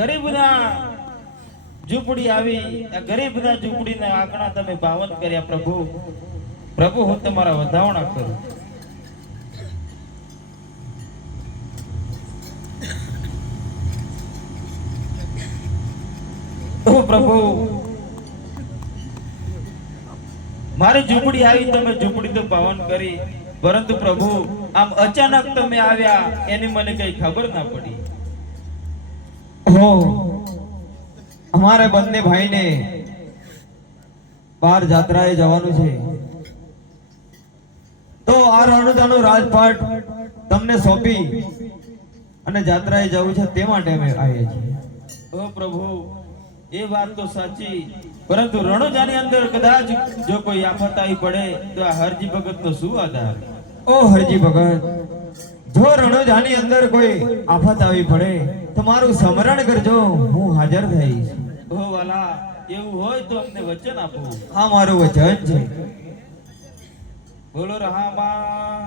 ગરીબના ઝૂંપડી આવી, આ ગરીબના ઝૂંપડીના આંકડા તમે પાવન કર્યા પ્રભુ. પ્રભુ હું તમારા વધાવણા કરું. ઓ પ્રભુ મારી ઝૂંપડી આવી, તમે ઝૂંપડી તો પાવન કરી, પરંતુ પ્રભુ આમ અચાનક તમે આવ્યા એની મને કઈ ખબર ના પડી. हमारे बंदे भाई ने बाहर यात्राए जवानु छे, तो आ रણુજાનો રાજપાટ તમને સોંપી અને यात्राए જવું છે તે માટે અમે આવ્યા છીએ. ઓ પ્રભુ એ વાત તો સાચી, પરંતુ રણુજાની અંદર કદાચ જો કોઈ આફત આવી પડે તો આ હરજી ભગતનો શું આધાર? ઓ હરજી ભગત, જો રણુજાની અંદર કોઈ આફત આવી પડે તો મારું સ્મરણ કરજો, હું હાજર થઈશ. ઓ વાલા એવું હોય તો અમને વચન આપો. હા મારું વચન છે. બોલો રહામાં